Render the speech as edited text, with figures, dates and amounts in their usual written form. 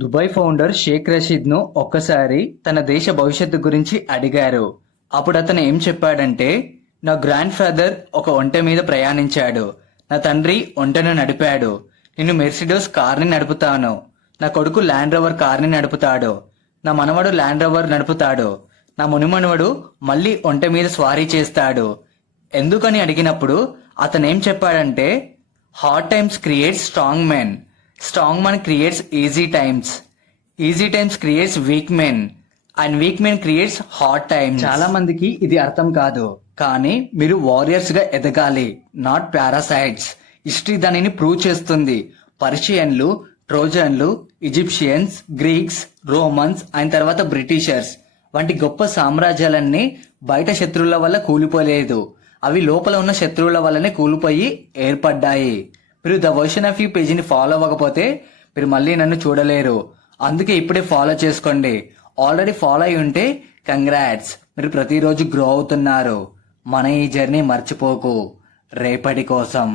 Dubai founder Sheikh రషీద్ను ఒక్కసారి తన దేశ భవిష్యత్తు గురించి అడిగారు. అప్పుడు అతను ఏం చెప్పాడంటే, నా గ్రాండ్ ఫాదర్ ఒక ఒంటె మీద ప్రయాణించాడు, నా తండ్రి ఒంటెను నడిపాడు, నేను మెర్సిడోస్ కార్ని నడుపుతాను, నా కొడుకు ల్యాండ్ రోవర్ కార్ని నడుపుతాడు, నా మనవడు ల్యాండ్ రోవర్ నడుపుతాడు, నా మునిమనవడు మళ్ళీ ఒంటె మీద స్వారీ చేస్తాడు. ఎందుకని అడిగినప్పుడు అతనేం చెప్పాడంటే, hard times creates strong men, strong men creates easy times creates week men, and weak men creates hard times. చాలా మందికి ఇది అర్థం కాదు, కానీ మీరు వారియర్స్ గా ఎదగాలి, నాట్ పారాసైట్స్. హిస్టరీ దానిని ప్రూవ్ చేస్తుంది. పర్షియన్లు, ట్రోజన్లు, ఈజిప్షియన్స్, గ్రీక్స్, రోమన్స్ అండ్ తర్వాత బ్రిటిషర్స్ వంటి గొప్ప సామ్రాజ్యాలన్నీ బయట శత్రువుల వల్ల కూలిపోలేదు, అవి లోపల ఉన్న శత్రువుల వల్లనే కూలిపోయి ఏర్పడ్డాయి. మీరు ద వర్షన్ ఆఫ్ యూ పేజీని ఫాలో అవ్వకపోతే మీరు మళ్ళీ నన్ను చూడలేరు. అందుకే ఇప్పుడే ఫాలో చేసుకోండి. ఆల్రెడీ ఫాలో అయి ఉంటే కంగ్రాట్స్, మీరు ప్రతిరోజు గ్రో అవుతున్నారు. మన ఈ జర్నీ మర్చిపోకు, రేపటి కోసం.